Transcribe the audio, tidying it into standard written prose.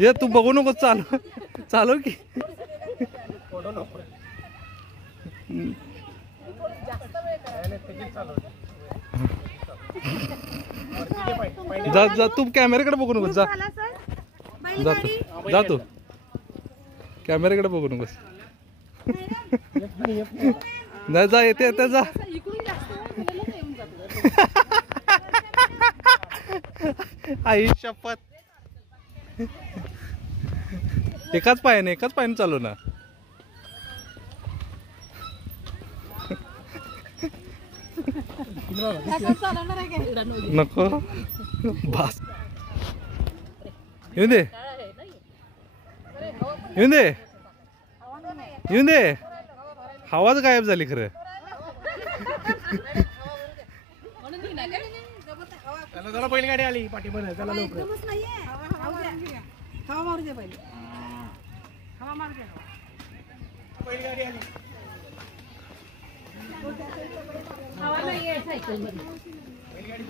ये तू बघू नको, चालू चालव की. जा जा तू कॅमेऱ्याकडे बघू नकोस. जा जा तू कॅमेऱ्याकडे बघू नकोस. नाही जा, येते येते जा. आई शपथ. एकाच पायाने चालू ना. नको बस. येऊन दे येऊन दे येऊन दे. हवाच गायब झाली खरं. चला पहिली गाडी आली पाठी पण. चला लवकर. हवा मारू दे पहिले. हवा मारू दे. पहिली गाडी आली. हवा नाही आहे सायकल मध्ये. पहिली गाडी